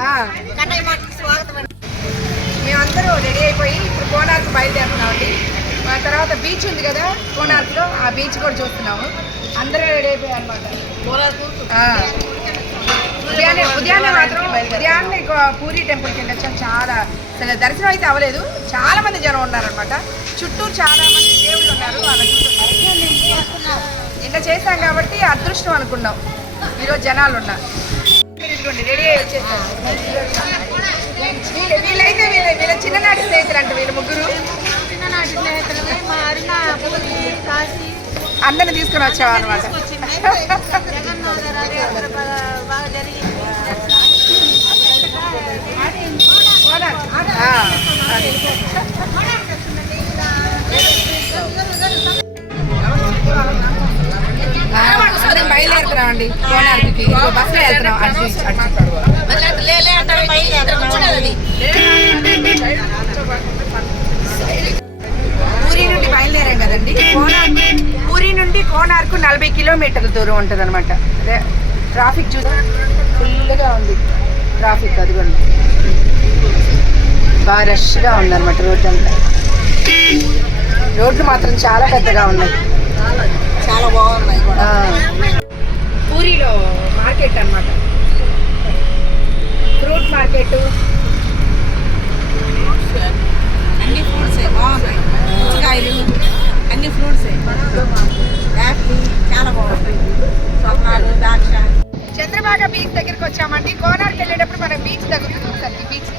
ఆ, కన్నయ్య మాటకి స్వాగతం అండి. మేమందరూ రెడీ అయిపోయి ఇప్పుడు కోనార్క్ బయలుదేరుతున్నామండి. తర్వాత బీచ్ ఉంది కదా కోనార్క్లో ఆ బీచ్ కూడా చూస్తున్నాము. అందరూ రెడీ అయిపోయారు అనమాట ఉదయాన్నే ఉదయాన్నే మాత్రం ఉదయాన్నే పూరి టెంపుల్కి వెళ్ళొచ్చాం. చాలా అసలు దర్శనం అయితే అవ్వలేదు. చాలా మంది జనం ఉన్నారనమాట చుట్టూ చాలా మంది దేవుళ్ళు ఉన్నారు. వాళ్ళ చుట్టూ నిన్న చేశాం కాబట్టి అదృష్టం అనుకున్నాం. ఈరోజు జనాలు ఉన్నారు. ఇదిగోండి రెడీ వచ్చేసారు. వీళ్ళైతే వీళ్ళ వీళ్ళ చిన్ననాటి స్నేహితులు అంట వీళ్ళ ముగ్గురు. చిన్ననాటి స్నేహితులమే మా అరుణ పూరి కాశీ. అందరిని తీసుకుని వచ్చాం అనమాట వచ్చింది జగన్నాథ రథయాత్ర బాగా- బాగా జరిగింది. అదే. కోనార్కి బస్సులో వెళ్తున్నాం. అటు కూర్చున్నది పూరి నుండి బయలుదేరాం కదండి. కోనార్క్ పూరి నుండి కోనార్కు నలభై కిలోమీటర్ల దూరం ఉంటుంది అనమాట అదే ట్రాఫిక్ చూ ఫుల్గా ఉంది. ట్రాఫిక్ అదిగోండి. బాగా రష్గా ఉందన్నమాట రోడ్డు అంతా. రోడ్లు మాత్రం చాలా పెద్దగా ఉన్నాయి చాలా బాగున్నాయి కూడా. పూరిలో మార్కెట్ అన్నమాట. Fruit market. అన్ని ఫ్రూట్స్ బాగున్నాయి. పుచ్చకాయలు అన్ని ఫ్రూట్స్ యాపిల్ చాలా బాగుంటాయి. స్వర్ణాలు ద్రాక్ష. చంద్రబాగా బీచ్ దగ్గరికి వచ్చామండి. కోనార్కి వెళ్ళేటప్పుడు మనం బీచ్ తగ్గుతుంది ఒకసారి బీచ్.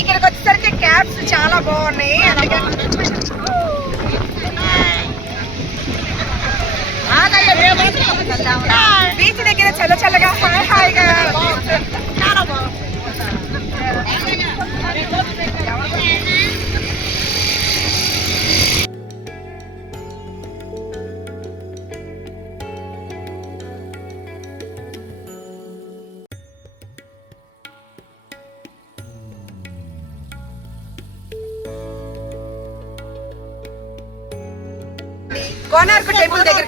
ఇక్కడికి వచ్చేసరికి క్యాబ్స్ చాలా బాగున్నాయి. అందుకని బీచ్ దగ్గర చల్ల చల్లగా హాయ్ హాయిగా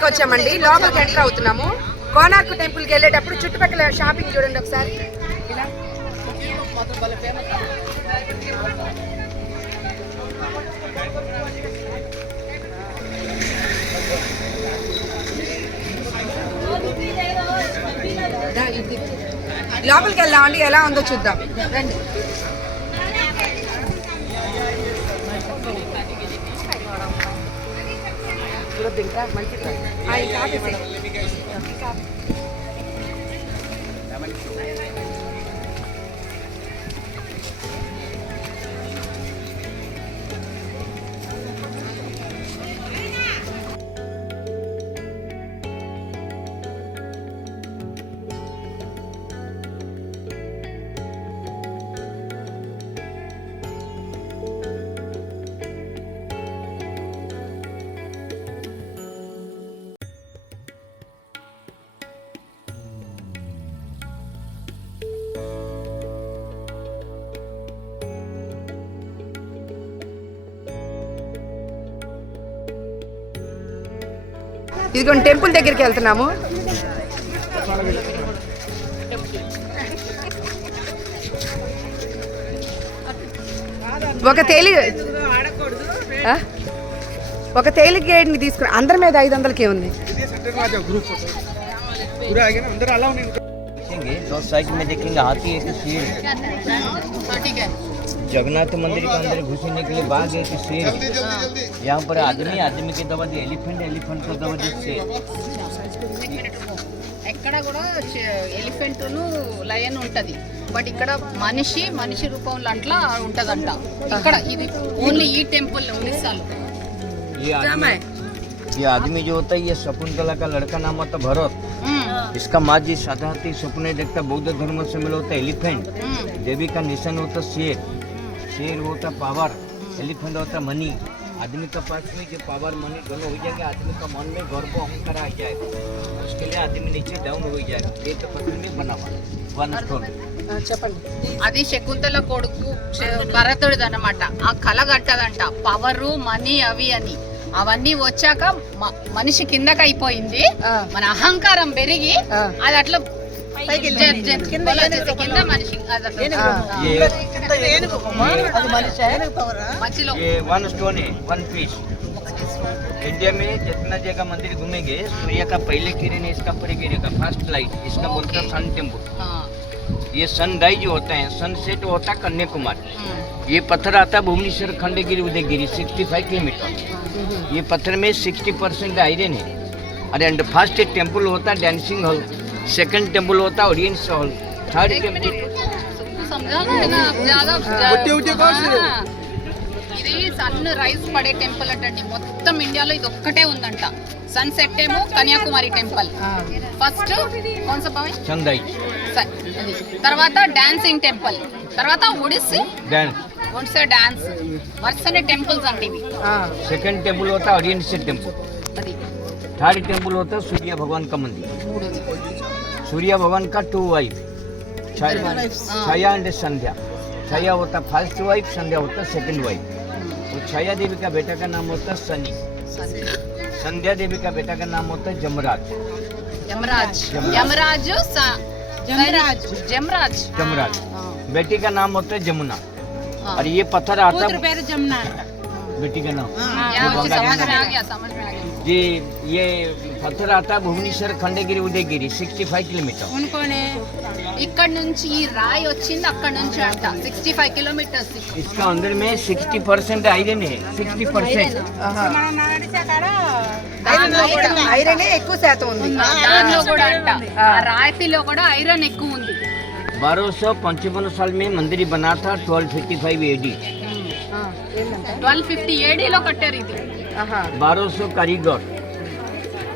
లోపలికి వచ్చామండి. లోపలికి ఎంటర్ అవుతున్నాము. కోనార్కు టెంపుల్కి వెళ్ళేటప్పుడు చుట్టుపక్కల షాపింగ్ చూడండి ఒకసారి. ఇలా. లోపలికి వెళ్దామండి. ఎలా ఉందో చూద్దాం. రండి. మంచిది. ఆ, ఇదిగో టెంపుల్ దగ్గరికి వెళ్తున్నాము. ఒక తేలి ఒక తేలిక గైడ్ని తీసుకుని అందరి మీద ఐదు వందలకే ఉంది. సైకిల్ మీద ఎక్కింగ్ जाओ ग्रुप फोटो पूरा आ गया ना अंदर अलाउ नहीं देखेंगे दो साइड में देखेंगे हाथी एक शेर जगन्नाथ मंदिर के अंदर घुसने के लिए बाघ एक शेर यहाँ पर आदमी आदमी के दबा दे एलिफेंट एलिफेंट को दबा दे शेर ఎక్కడ కూడా ఎలిఫెంట్ను లయన్ ఉంటది బట్ ఇక్కడ మనిషి మనిషి రూపంలో అట్లా ఉంటదంట ఇక్కడ ఇది ఓన్లీ ఈ టెంపుల్ ఒరిస్సాలో ये आदमी ये आदमी जो होता है ये शकुंतला का लड़का नाम होता भरत మ్మ్. इसका माँ जी साधाती सपने देखता बौद्ध धर्म से मिला होता एलिफेंट మ్మ్. देवी का निशान होता शेर शेर होता पावर एलिफेंट होता मनी आदमी का पास में जो पावर मनी दोनों हो जाएंगे आदमी का मन में गर्व अहंकार आ जाएगा उसके लिए आदमी नीचे डाउन हो जाएगा ये तो पत्थर में बना हुआ वन स्टोन చెప్పండి అది శకుంతల కొడుకు శ- భరతుడిది అనమాట ఆ కళ కట్టదంట పవరు మనీ అవి అని అవన్నీ వచ్చాక మ- మనిషి కిందకి అయిపోయింది ఆ. మన అహంకారం పెరిగి ఆ. అది అట్లా జ- జ- వచ్చేసి కింద మనిషి అది అట్లా- ఆ. ये మధ్యలో ये वन स्टोन है वन पीस इंडिया में जितना जगह मंदिर घूमेंगे सूर्य का पहले किरण इसका परे गिरेगा फर्स्ट लाइट इसका बोलता है सन टेम्पल ఆ. ये सनराइज होता है सनसेट होता है कन्याकुमारी ఉమ్. ये पत्थर आता है भुवनेश्वर खंडगिरी उदयगिरी 65 किलोमीटर ये पत्थर में 60 परसेंट आयरन है अरे एंड फर्स्ट टेम्पल होता है डांसिंग हॉल सेकंड टेम्पल होता है ऑडियंस हॉल थर्ड एक टेम्पल मिनट तुमको समझाना है ना आप ज्यादा उठे उठे कौन से? ఆ. ఇది సన్ రైజ్ పడే టెంపుల్ అంటండి మొత్తం ఇండియాలో ఇది ఒక్కటే ఉందంట సన్ సెట్ ఏమో కన్యాకుమారి టెంపుల్ ఫస్ట్ కోన్సపావి सनराइज అది తర్వాత డాన్సింగ్ టెంపుల్ తర్వాత ఒడిస్సీ डांस ఒడిస్సీ డాన్స్ వరుసనే టెంపుల్స్ అంటే ఇవి सेकंड टेम्पल होता है ऑडियंस टेम्पल అది थर्ड टेम्पल होता है सूर्य भगवान का मंदिर మూడోది सूर्य भवन का two wife Chhaya and Sandhya. Chhaya होता फ़र्स्ट वाइफ संध्या होता सेकंड वाइफ और तो छाया देवी का बेटा का नाम होता सनी संध्या देवी का बेटा का नाम होता जमराज. जमराज। जमराज। जमराज। जमराज। बेटी का नाम होता है। जमुना और ये पत्थर आता जमुना। बेटी का नाम। जी ये पत्थर आता है भुवनेश्वर खंडगिरी उदयगिरी 65 किलोमीटर కొనుక్కొని ఇక్కడ నుంచి ఈ రాయి వచ్చింది అక్కడ నుంచి అంట సిక్స్టీ ఫైవ్ కిలోమీటర్స్ इसका अंदर में 60 परसेंट आयरन है 60 परसेंट మనం నడిచాకాడ దానిలో కూడా ఐరనే ఎక్కువ శాతం ఉంది దానిలో కూడా అంట ఆ రాయితీలో కూడా ఐరన్ ఎక్కువ ఉంది बारह सौ पचपन साल में मंदिर बना था twelve fifty five A D twelve fifty ఏడీలో కట్టారు ఇది बारह सौ कारीगर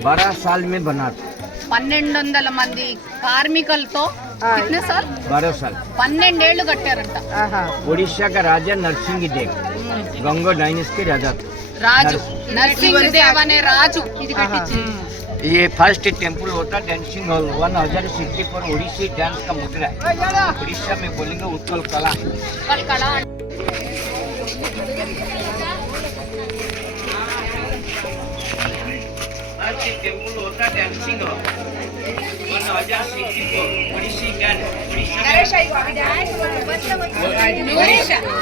बारह साल में बना था పన్నెండు వందల మంది కార్మికులతో కితనే సార్ बारह साल పన్నెండేళ్లు కట్టారంట उड़ीसा का राजा नरसिंह देव गंगा डायनेस के राजा थे రాజు నరసింహ దేవ్ అనే రాజు ఇది కట్టించింది ये फर्स्ट टेम्पल होता डांसिंग हॉल वन हजार सिक्सटी पर ओडिसी डांस का मुद्रा है उड़ीसा में बोलेंगे उत्कल कला కల్కళ first temple temple ornate and singer.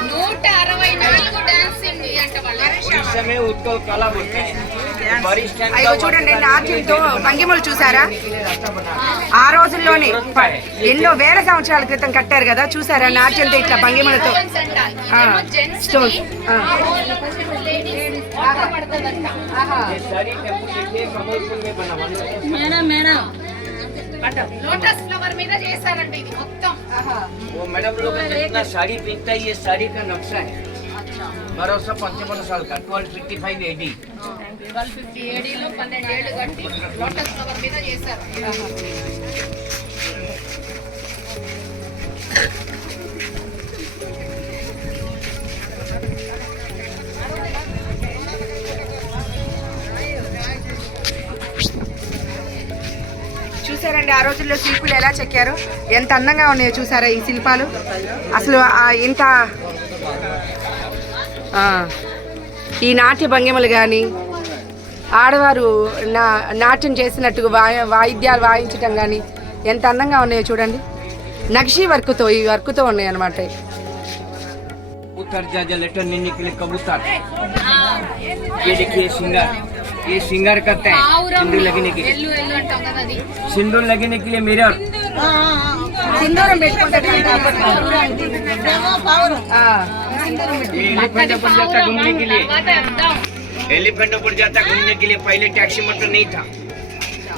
నూట అరవై నాలుగు డాన్సింగ్ అంటే అయ్యో చూడండి నాట్యంతో భంగిమలు చూసారా ఆ రోజుల్లోనే ఎన్నో వేల సంవత్సరాల క్రితం కట్టారు కదా చూసారా నాట్యంతో ఇట్లా భంగిమలతో stone అంట. ఆ, ఇదేమో gents stones. ని, ఆ. ఆ hole లో కొంచెం ladies వాటర్ పడుతుందంట. ये सारी टेम्पल देखिए कमलपुर में बना हुआ है లోటస్ ఫ్లవర్ మీద చేశారంట ఇది మొత్తం वो मैडम लोग जितना साड़ी पहनता है ये साड़ी का नक्शा है बारह सौ पंचपन साल का twelve fifty five A D twelve fifty ఏడీలో పన్నెండేళ్ళు కట్టి లోటస్ ఫ్లవర్ మీద చేశారు చూసారండి ఆ రోజుల్లో శిల్పులు ఎలా చెక్కారు ఎంత అందంగా ఉన్నాయో చూసారా ఈ శిల్పాలు అసలు ఆ ఇంత ఆ, ఈ నాట్య భంగిమలు కానీ ఆడవారు నా నాట్యం చేసినట్టుగా వాయ వాయిద్యాలు వాయించటం కానీ ఎంత అందంగా ఉన్నాయో చూడండి నక్షి వర్క్తో ఈ వర్క్తో ఉన్నాయి అనమాట कबूतर जा जा लेटर नहीं निकले कबूतर ये देखिए सिंगार ये सिंगार करते हैं పావురం सिंदूर लगने के लिए ఎల్లు ఎల్లు అంటాం కదా అది सिंदूर लगने के लिए मिरर సింధూరం పెట్టుకుంటారు ఆ, ये एलिफेंट पर जाता घूमने के लिए తర్వాత అర్థం एलिफेंट पर जाता घूमने के लिए पहले टैक्सी मोटर नहीं था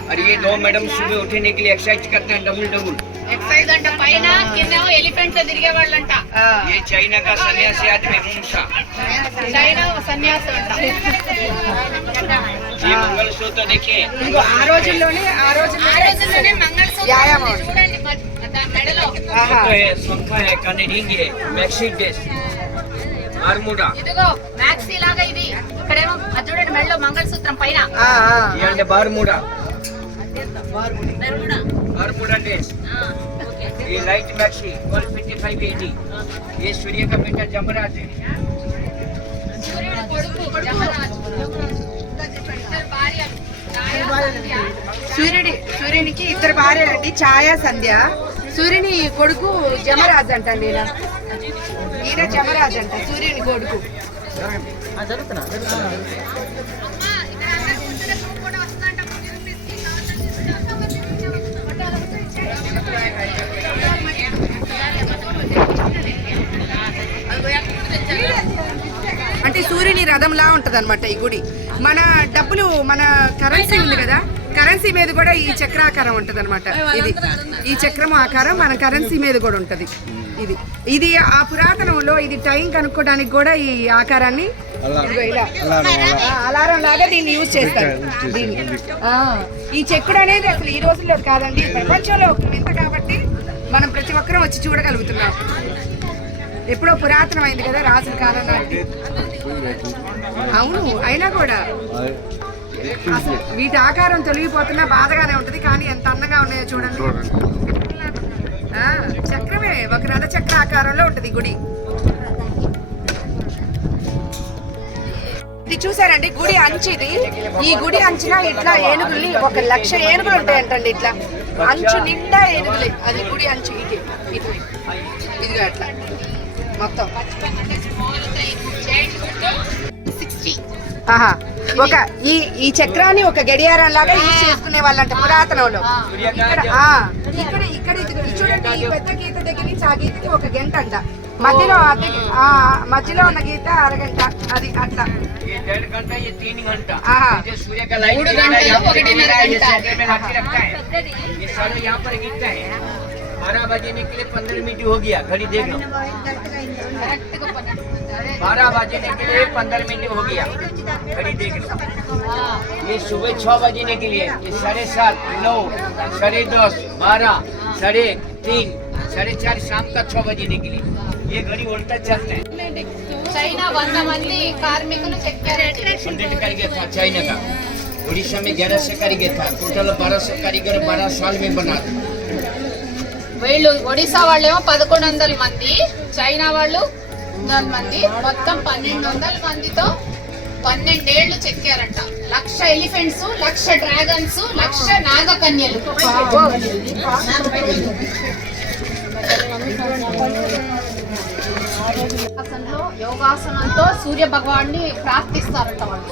और ये दो मैडम सुबह उठने के लिए एक्सरसाइज करते हैं डबल डबल ఎక్సైజ్ అంట పైన కింద ఎలిఫెంట్ లో తిరిగే వాళ్ళంట ఆ. ये चाइना का सन्यासी आदमी मूसा చైనా సన్యాసం అంట ये मंगलसूत्र देखिए ఇదిగో ఆ రోజుల్లోనే ఆ రోజుల్లో ఆ రోజుల్లోనే మంగళసూత్రం వ్యాయామం. ఉంది చూడండి మ- దాని మెడలో ఆహా. तो है सोफा है काने रिंग है मैक्सी ड्रेस आर्मुडा ఇదిగో మ్యాక్సీ లాగా ఇది ఇక్కడేమో అది చూడండి మెడలో మంగళసూత్రం పైన ఆ, ఆ. ये अंडे बारमूडा బెర్ముడా. బార్బుడ్ అంటే ఈ లైట్ మ్యాక్సీ ట్వెల్వ్ ఫిఫ్టీ ఫైవ్ ఎయిటీ. ఈ సూర్యకమిట జమరాజ్ సూర్యుడి సూర్యునికి ఇద్దరు భార్యలండి ఛాయా సంధ్య. సూర్యుని కొడుకు జమరాజ్ అంట ఈయన. ఈయన జమరాజ్ అంట సూర్యుని కొడుకు. అంటే సూర్యుని రథంలా ఉంటుంది అనమాట ఈ గుడి. మన డబ్బులు మన కరెన్సీ ఉంది కదా కరెన్సీ మీద కూడా ఈ చక్రాకారం ఉంటుంది అనమాట ఇది ఈ చక్రం ఆకారం మన కరెన్సీ మీద కూడా ఉంటుంది. ఇది. ఇది ఆ పురాతనంలో ఇది టైం కనుక్కోవడానికి కూడా ఈ ఆకారాన్ని అలారం లాగా దీన్ని యూజ్ చేస్తారు. దీన్ని. ఈ చెక్కుడు అనేది అసలు ఈ రోజుల్లో కాదండి ప్రపంచంలో ఒక మనం ప్రతి ఒక్కరం వచ్చి చూడగలుగుతున్నాం. ఎప్పుడో పురాతనమైంది కదా రాజుల కాలం నాటి. అవును అయినా కూడా. అసలు వీటి ఆకారం తొలగిపోతున్నా బాధగానే ఉంటది కానీ ఎంత అందంగా ఉన్నాయో చూడండి. చక్రమే ఒక రథ చక్ర ఆకారంలో ఉంటది గుడి. ఇది చూసారండి గుడి అంచిది. ఈ గుడి అంచిన ఇట్లా ఏనుగుల్ని ఒక లక్ష ఏనుగులు ఉంటాయంటండి ఇట్లా. అంచు నిండా ఏనుగులే అది గుడి అంచు ఇటు ఇటు ఇదిగో అట్లా. మొత్తం. ఒక ఈ ఈ చక్రాన్ని ఒక గడియారం లాగా యూజ్ చేసుకునే వాళ్ళంట పురాతనంలో. ఇక్కడ ఆ, ఇక్కడ ఇక్కడ చూడండి ఈ పెద్ద గీత దగ్గర నుంచి ఆ గీతకి ఒక గంట అంట. మధ్యలో అద్దె ఆ మధ్యలో ఉన్న గీత అరగంట అది అట్లా ये डेढ़ घंटा ये तीन घंटा आहा। ये सूर्य का लाइट मूड गिरता है, घंटा, यहाँ पर ఒకటిన్నర गिरता है, ये घंटा। सेंटर में लाके रखता है ये सारे यहाँ पर गिरता है बारह बजे के लिए पंद्रह मिनट हो गया घड़ी देख लो కరెక్ట్ గా పన్నెండు అదే बारह बजे के लिए पंद्रह मिनट हो गया घड़ी देख लो ఆ, ये सुबह छह बजने के लिए ये साढ़े सात नौ साढ़े दस बारह साढ़े तीन साढ़े चार शाम का छह बजने के लिए ये घड़ी उल्टा चलता है చైనా వంద మంది కార్మికులు చెక్కారండి पंडित कारीगर था चाइना का उड़ीसा में ग्यारह सौ कारीगर था टोटल बारह सौ कारीगर बारह साल में बना था వీళ్ళు ఒడిశా వాళ్ళేమో పదకొండు వందల మంది చైనా వాళ్ళు వందల మంది మొత్తం పన్నెండు వందల మందితో పన్నెండేళ్లు చెక్కారంట లక్ష ఎలిఫెంట్స్ లక్ష డ్రాగన్స్ లక్ష నాగకన్యలు యోగాసనంలో యోగాసనంతో సూర్య భగవాన్ని ప్రార్థిస్తారంట వాళ్ళు.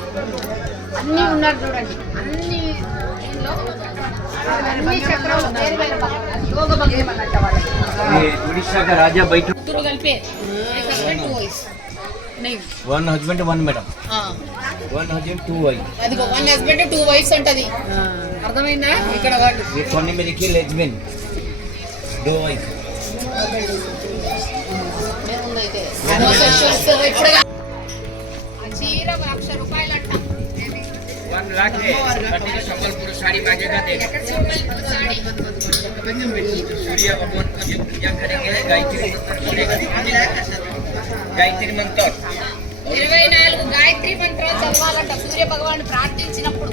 అన్నీ ఉన్నారు చూడండి. అన్ని one husband one one husband two one husband two అర్థమైందా? ఇక్కడ संबलपुर साड़ी मांगेगा देख సారీ सूर्य भगवान को जब पूजा करेंगे गायत्री मंत्र बोलेगा गायत्री मंत्र ఇరవై నాలుగు గాయత్రి మంత్రాలు చదవాలంట సూర్య భగవాన్ ప్రార్థించినప్పుడు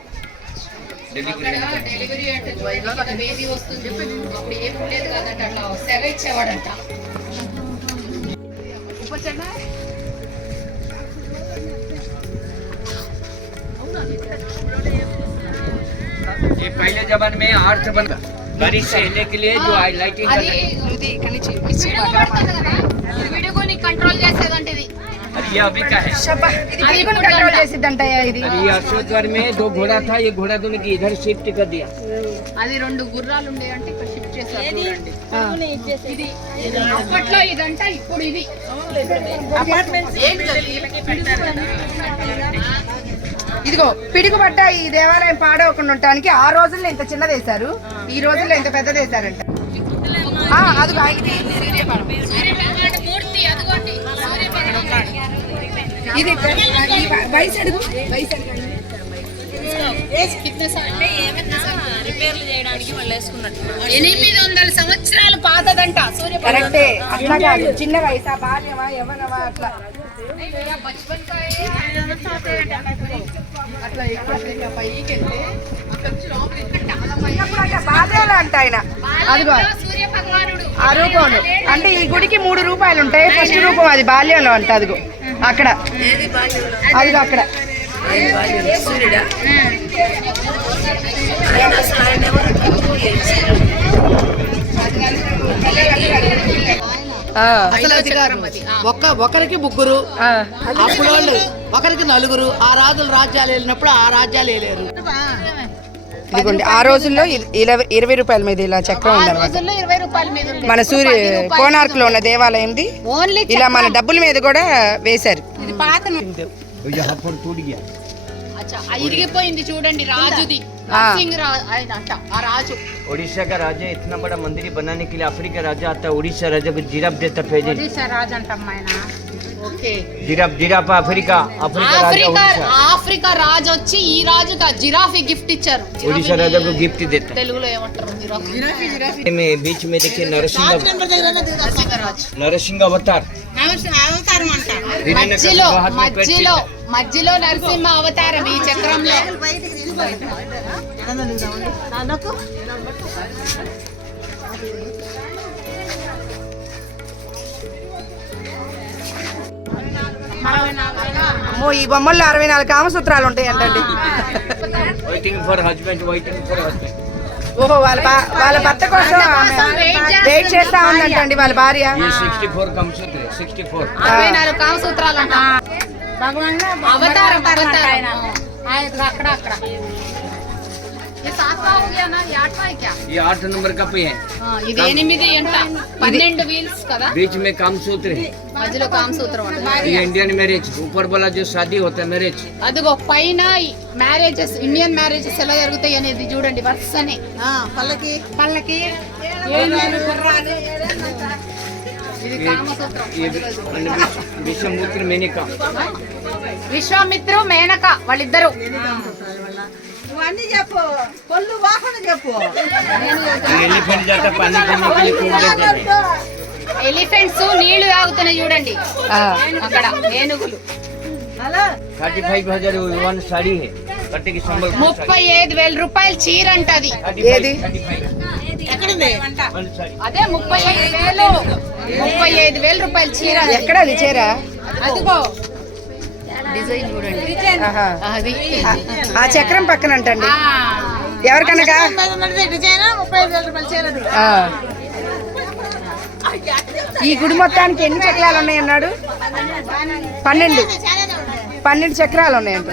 डिलीवरी అక్కడ होने के बाद। డెలివరీ అంటే చూడండి బేబీ వస్తుంది అప్పుడు ఏం లేదు కదంట అట్లా సెగ ఇచ్చేవాడంట ఉపచన ये पहले जमाने में आर्थ बना बारिश से हिलने के लिए जो आई लाइटिंग అది ఇది ఇక్కడి నుంచి వీడియో పడుతుంది కదా ఇది వీడియో ని కంట్రోల్ చేసేదంట ఇది और ये अभी का है శబ్బా, ఇది అది పిలుపుని ఇప్పుడు కంట్రోల్ అంట. చేసిద్దంటయ్యా ఇది और ये अशोकवर में दो घोड़ा था ये घोड़ा दोनों की इधर शिफ्ट कर दिया అది రెండు గుర్రాలు ఉండే అంటే ఇక్కడ షిఫ్ట్ చేశారు చూడండి ఇది అప్పట్లో ఇదంట ఇప్పుడు ఇది ఇదిగో పిడుగుబడ్డ ఈ దేవాలయం పాడవకుండా ఉండటానికి ఆ రోజుల్లో ఇంత చిన్నదేశారు ఈ రోజుల్లో ఇంత పెద్దదేశారంట ఆ, అది ఇది ఇది వయసు అడుగు. వయసు అడుగు. ఎనిమిది వందల సంవత్సరాలు పాతదంట కరెక్టే. అట్లా కాదు. చిన్న వయసా బాల్యమా యవ్వనమా అట్లా. చిన్నప్పుడు అంటే ఆయన. అదిగో. సూర్య భగవానుడు. ఆ రూపంలో. అంటే ఈ గుడికి మూడు రూపాయలు ఉంటాయి. ఫస్ట్ రూపం అది బాల్యంలో అంట అదిగో. అక్కడ. అదిగో అక్కడ. ఆ, అసలు అది కాదు. ఒక్క ఒకరికి ముగ్గురు ఆ. అప్పుడు వాళ్ళు ఒకరికి నలుగురు ఆ రాజులు రాజ్యాలు వెళ్ళినప్పుడు ఆ రాజ్యాలు వెళ్ళారు. ఇదిగోండి ఆ రోజుల్లో ఇ- ఇరవై ఇరవై రూపాయల మీద ఇలా చక్రం ఆ ఉందన్నమాట రోజుల్లో ఇరవై రూపాయల మీద ఉండేది. మన సూర్య పది రూపాయలు. కోనార్క్ లో ఉన్న దేవాలయంది ఓన్లీ ఇలా మన డబ్బుల మీద కూడా వేశారు ఇది పాత वो यहाँ पर टूट गया అచ్చా, ఆ ఇరిగిపోయింది చూడండి రాజుది ఆ. సింగ్ రా ఆయన అంట ఆ రాజు उड़ीसा का राजा इतना बड़ा मंदिर बनाने के लिए अफ्रीका राजा आता है उड़ीसा राजा को जिराफ देता भेजे giraffe giraffe Africa Africa Africa రాజు వచ్చి ఈ రాజుకి ఆ జిరాఫీ గిఫ్ట్ ఇచ్చారు. ఒడిశా రాజాకు గిఫ్ట్ ఇద్దాం తెలుగులో ఏమంటారు? జిరాఫీ. బీచ్ మీదకి నరసింహ నరసింహ అవతార్. మధ్యలో మధ్యలో మధ్యలో నరసింహ అవతారం ఈ చక్రంలో. అమ్మో ఈ బొమ్మల్లో అరవై నాలుగు కామసూత్రాలు ఉంటాయి అంటండి ఓహో వాళ్ళ వాళ్ళ భర్త కోసం వెయిట్ చేస్తా ఉందంటండి వాళ్ళ భార్య. అవతారం అక్కడ అక్కడ. ये सातवां हो गया ना ये आठवां है क्या ये आठ नंबर का पे है ఆ, ఇది ఎనిమిది అంట పన్నెండు వీల్స్ కదా बीच में काम सूत्र है మధ్యలో కామసూత్రం అంట ये इंडियन मैरिज ऊपर वाला जो शादी होता है मैरिज అదిగో పైన మ్యారేజెస్ ఇండియన్ మ్యారేజెస్ ఎలా జరుగుతాయి అనేది చూడండి వరుసనే పల్లకి పళ్ళకి ఇది కామసూత్రం ये विश्वमूत्र मैंने का విశ్వామిత్రు మేనక వాళ్ళిద్దరు ఎలిఫెంట్స్ నీళ్ళు తాగుతున్నాయి చూడండి. అక్కడ ఏనుగులు. ముప్పై ఐదు వేల రూపాయలు చీర అంటది. అదే ముప్పై ఐదు వేలు. ముప్పై ఐదు వేల రూపాయలు చీర. ఎక్కడ చీర? అదిగో. డిజైన్ చూడండి. అది. ఆ- ఆ. చక్రం పక్కన అంటండి ఆ, ఎవరికనగా. ఈ గుడి మొత్తానికి ఎన్ని చక్రాలు ఉన్నాయి అన్నాడు పన్నెండు. పన్నెండు చక్రాలు ఉన్నాయంట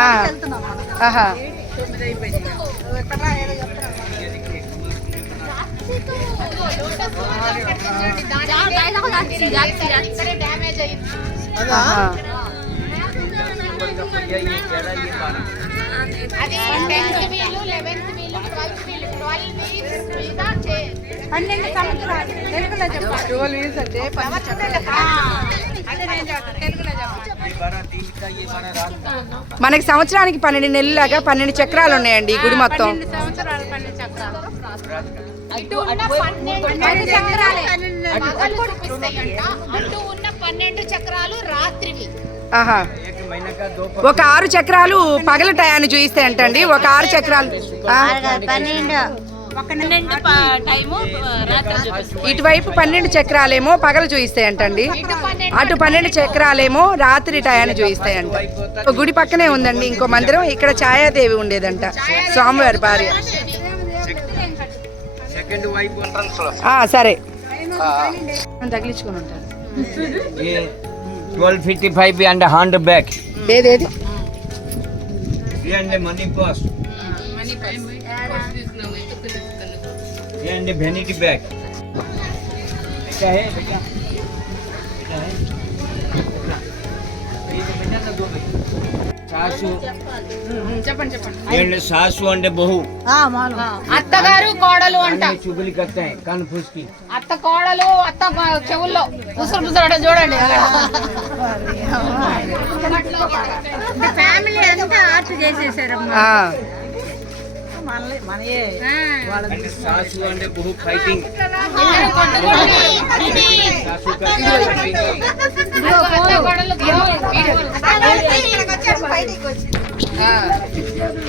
ఆ. ఆహా. అయింది ట్వెల్వ్ మనకి సంవత్సరానికి పన్నెండు నెలలాగా పన్నెండు చక్రాలు ఉన్నాయండి ఈ గుడి మొత్తం. అటు ఉన్న పన్నెండు చక్రాలు రాత్రివి. ఆహా. ఒక ఆరు చక్రాలు పగల టయాన్ని చూయిస్తే అంటండి. ఒక ఆరు చక్రాలు ఇటువైపు పన్నెండు చక్రాలేమో పగలు చూయిస్తాయంటండి అటు పన్నెండు చక్రాలేమో రాత్రి టయాన్ని చూయిస్తాయంట గుడి పక్కనే ఉందండి ఇంకో మందిరం. ఇక్కడ ఛాయాదేవి ఉండేదంట స్వామివారి భార్య. సరే. తగిలించుకుని ఉంటారు. ये 1255 and a hand back. They they they Here and the money purse. Money purse. Here and the vanity bag. क्या है बेटा क्या है बेटा ना दो भाई సాసు. చెప్పండి సాసు అంటే బహు. అత్తగారు కోడలు అంట. అన్ని చుగులి కత్తాయి కన్ఫ్యూజ్కి అత్త కోడలు అత్త చెవుల్లో. ముసురు ముసురు చూడండి. ఫ్యామిలీ అంతా ఆర్ట్ చేసేసారమ్మా. మనలే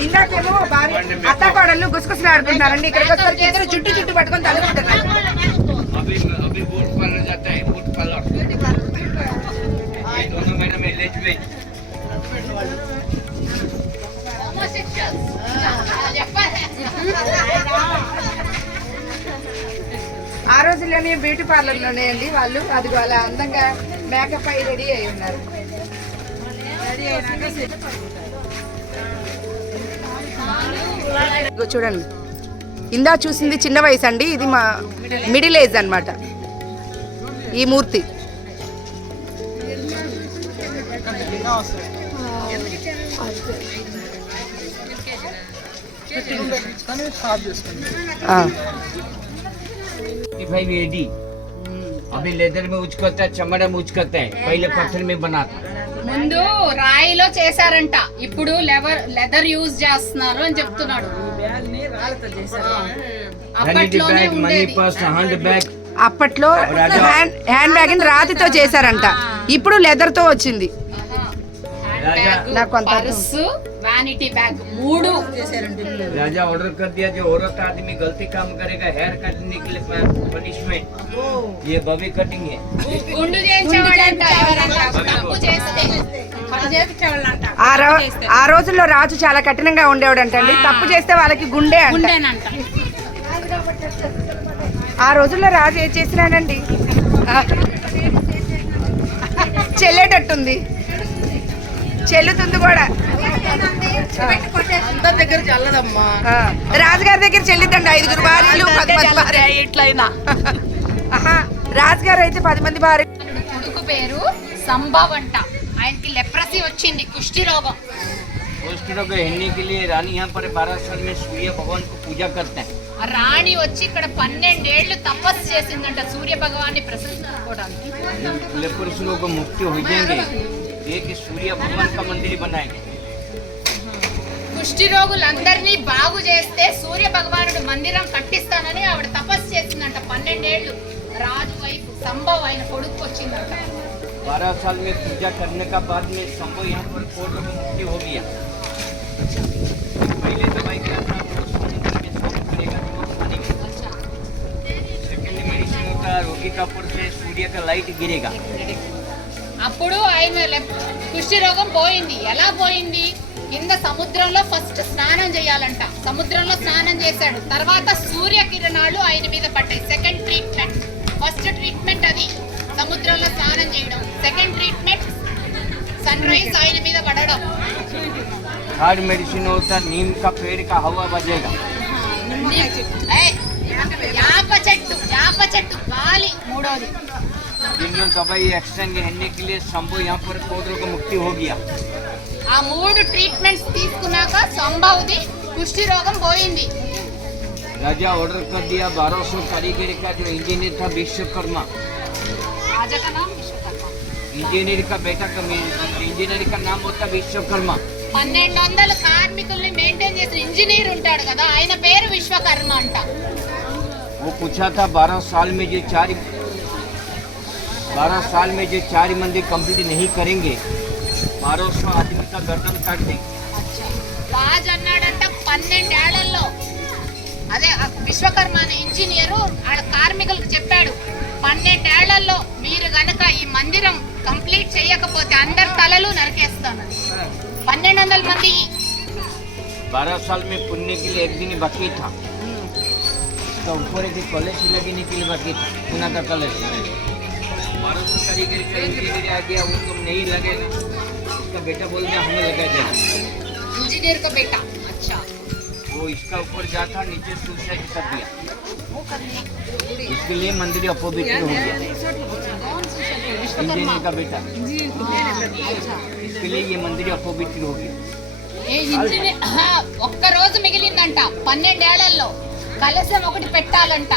ఇందాకేమో అత్త కోడళ్ళు గుసగుసలు ఆడుకుంటారండి ఇక్కడికి వచ్చేసరికి ఇద్దరు చుట్టూ చుట్టూ పట్టుకొని తగ్గుతున్నారు ఎలిజిబుల్. ఆ రోజుల్లోనే బ్యూటీ పార్లర్లోనే అండి వాళ్ళు. అది అలా అందంగా మేకప్ అయ్యి రెడీ అయి ఉన్నారు. చూడండి. ఇందా చూసింది చిన్న వయసు అండి. ఇది మా మిడిల్ ఏజ్ అనమాట ఈ మూర్తి. ఆ. फाइव एडी अभी लेदर में यूज करता है चमड़ा में यूज करता है पहले पत्थर में बना था ముందు రాయిలో చేశారంట ఇప్పుడు లెవర్ లెదర్ యూజ్ చేస్తున్నారు అని చెప్తున్నాడు वैनिटी అప్పట్లోనే बैग मनी ఉండేది पर्स हैंड बैग అప్పట్లో హ్యాండ్ హ్యాండ్ బ్యాగ్ ని రాతితో చేశారంట ఇప్పుడు లెదర్ తో వచ్చింది राजा నాకు కొంత పర్సు వ్యానిటీ బ్యాగ్ మూడు राजा ऑर्डर कर दिया जो औरत आदमी गलती काम करेगा हेयर काटने के लिए पनिशमेंट ये बबी कटिंग है గుండు చేయించేవాడంట ఎవరంట తప్పు చేస్తే ఆ రో ఆ రోజుల్లో రాజు చాలా కఠినంగా ఉండేవాడంటండి తప్పు చేస్తే వాళ్ళకి గుండె అంట ఉండేనంట ఆ రోజుల్లో రాజు ఏం చేసినాడండి ఆ. చెల్లేటట్టుంది చెల్లుతుంది కూడా అందరి దగ్గర చల్లదమ్మా ఆ. రాజుగారి దగ్గర చెల్లిద్దండి ఐదుగురు భార్యలు పది మంది భార్య ఇట్లయినా ఆహా, రాజుగారు అయితే పది మంది భార్య కొడుకు పేరు సంభవ్ అంట ఆయనకి లెప్రసీ వచ్చింది కుష్టి రోగం पोस्टरों को हिलने के लिए रानी यहाँ पर बारह साल में सूर्य भगवान को पूजा करते हैं ఆ రాణి వచ్చి ఇక్కడ పన్నెండేళ్లు తపస్సు చేసిందంట సూర్య భగవాన్ని ప్రశంసించుకోవడానికి लेपुरुषों को मुक्ति हो जाएंगे ये कि सूर्य भगवान का मंदिर बनाएंगे కుష్టి రోగులందరినీ బాగు చేస్తే సూర్య భగవానుడు మందిరం కట్టిస్తానని ఆవిడ తపస్సు చేసిందంట పన్నెండేళ్లు రాజు వైపు సంభవ్ ఆయన కొడుకు వచ్చిందంట बारह साल में पूजा करने का बाद में संभव यहाँ पर कोर्ट में मुक्ति हो गया पहले दवाई क्या था वो समुद्र में सोच करेगा तो वो पानी में सेकंड मेडिसिन होता है रोगी का ऊपर से सूर्य का लाइट गिरेगा అప్పుడు ఆయన లెప్- కుష్టి రోగం పోయింది ఎలా పోయింది కింద సముద్రంలో ఫస్ట్ స్నానం చేయాలంట సముద్రంలో స్నానం చేశాడు తర్వాత సూర్య కిరణాలు ఆయన మీద పడ్డాయి సెకండ్ ట్రీట్మెంట్ ఫస్ట్ ట్రీట్మెంట్ అది సముద్రంలో స్నానం చేయడం సెకండ్ ట్రీట్మెంట్ సన్ రైజ్ ఆయన మీద పడడం थर्ड मेडिसिन होता है नीम का पेड़ का हवा बजेगा ఏయ్, యాప చెట్టు యాప చెట్టు గాలి మూడోది जिन दवाई एक्सचेंज रहने के लिए संभव यहाँ पर कोर्ट को मुक्ति हो गया ఆ మూడు ట్రీట్మెంట్స్ తీసుకున్నాక సంభవ్ది కుష్టి రోగం పోయింది राजा ऑर्डर कर दिया बारह सौ कारीगर का जो इंजीनियर था विश्वकर्मा రాజకనా విశ్వకర్మ इंजीनियर का बेटा का इंजीनियर का नाम होता विश्वकर्मा పన్నెండు వందల కార్మికుల్ని మెయింటైన్ చేసిన ఇంజనీర్ ఉంటాడు కదా ఆయన పేరు విశ్వకర్మ అంట वो पूछा था बारह साल में जो चार बारह साल में जो चार मंदिर कंप्लीट नहीं करेंगे बारह सौ आदमी का गर्दन काट देंगे రాజు అన్నాడంట పన్నెండేళ్లలో అదే ఆ విశ్వకర్మ అనే ఇంజనీరు ఆడ కార్మికులకు చెప్పాడు పన్నెండేళ్లలో మీరు గనక ఈ మందిరం కంప్లీట్ చేయకపోతే అందరి తలలు నరికేస్తాను పన్నెండు వందల మంది बारह साल में पुण्य के लिए एक दिन ही बाकी था उसका ऊपर एक कॉलेज लगने के लिए बाकी था पुना का कॉलेज बारह सौ कारीगर का इंजीनियर आ गया वो तुम नहीं लगेगा उसका बेटा बोल दिया हमें लगा देगा ఇంజనీర్ కా బేటా అచ్చా वो इसका ऊपर जाता नीचे सुसाइड कर दिया इसके लिए मंदिर अपवित्र हो गया విశ్వకర్మ इंजीनियर का बेटा इसके लिए ये मंदिर अपवित्र हो गया ఏ ఇంజిని- ఆహా, ఒక్క రోజు మిగిలిందంట పన్నెండేళ్లలో కలశం ఒకటి పెట్టాలంట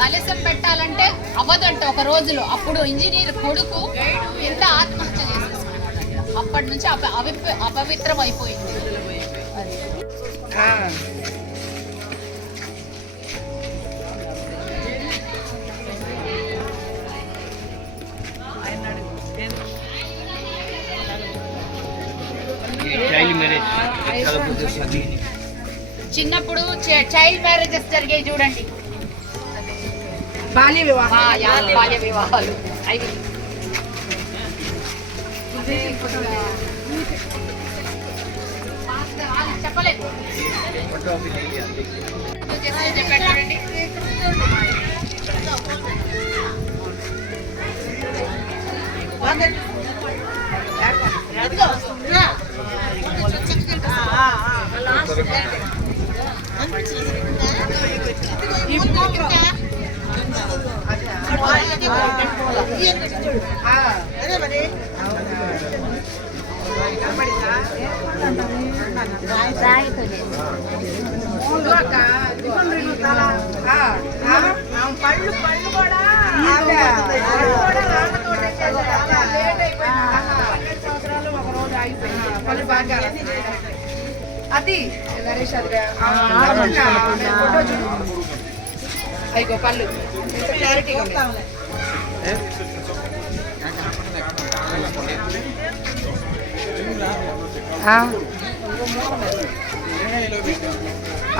కలశం పెట్టాలంటే అవ్వదంట ఒక రోజులో. అప్పుడు ఇంజనీర్ కొడుకు ఎంత ఆత్మహత్య చేసేసుకున్నాడు. అప్పటి నుంచి అప అపవిత్రం అయిపోయింది. చిన్నప్పుడు చైల్డ్ మ్యారేజెస్ జరిగాయి చూడండి. బాల్య వివాహం ఆ, యా, బాల్య వివాహాలు అవి చెప్పలేదు చెప్పాడు ఆ. ముందు పళ్ళు పళ్ళు కూడా లేట్ అయిపోయింది. పన్నెండు సంవత్సరాలు ఒక రోజు ఆగిపోయింది. పళ్ళు బాగా అది నరేష్ అది ఫోటో చూడు అయిగో పళ్ళు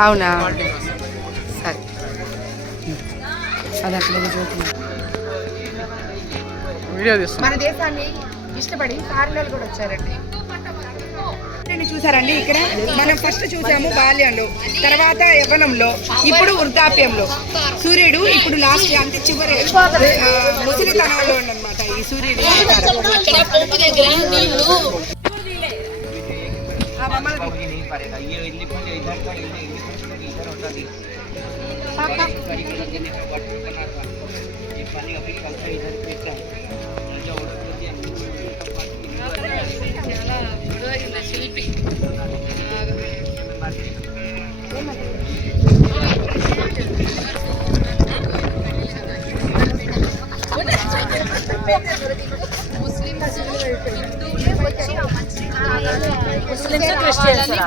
అవునా? సరే. అది అట్లా వీడియో తీస్తాం మన దేశాన్ని ఇష్టపడి ఫారినర్లు కూడా వచ్చారండి. దీన్ని చూసారండి ఇక్కడ? మనం ఫస్ట్ చూసాము బాల్యంలో తర్వాత యవ్వనంలో ఇప్పుడు వృద్ధాప్యంలో. సూర్యుడు ఇప్పుడు లాస్ట్ అంటే చివరి ముసిరితనంలో ముసలితనంలో ఈ సూర్యుడు. ఇక్కడ వాళ్ళని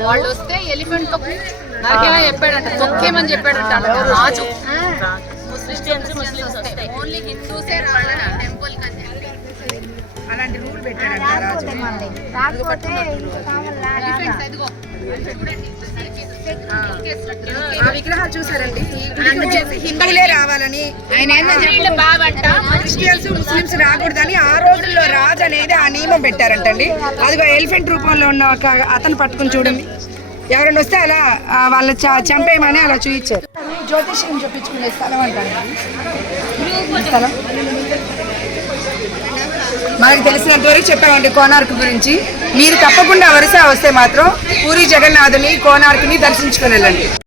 వాళ్ళు వస్తే. ఎలిఫెంట్ తొక్కి నరికేమని చెప్పాడంట తొక్కేమని చెప్పాడంట రాజు ముస్లిమ్స్ వస్తే ఓన్లీ హిందూసే రావాలని టెంపుల్ అలాంటి రూల్ ఆ. విగ్రహాలు చూసారండి హిందువులే రావాలని ఆయన వీళ్ళ బావంట క్రిస్టియన్స్ ముస్లిమ్స్ రాకూడదని ఆ రోజుల్లో రాజు అనేది ఆ నియమం పెట్టారంటండి. అదిగో ఎలిఫెంట్ రూపంలో ఉన్న ఒక అతను పట్టుకుని చూడండి. ఎవరైనా వస్తే అలా వాళ్ళ చ- చంపేయమని అలా చూపించారు జ్యోతిష్యం చూపించుకునే స్థలం అంటారు. స్థలం మనకు తెలిసినంతవరకు చెప్పామండి కోనార్క్ గురించి. మీరు తప్పకుండా వరుస వస్తే మాత్రం పూరి జగన్నాథుని కోనార్క్ని దర్శించుకుని వెళ్ళండి.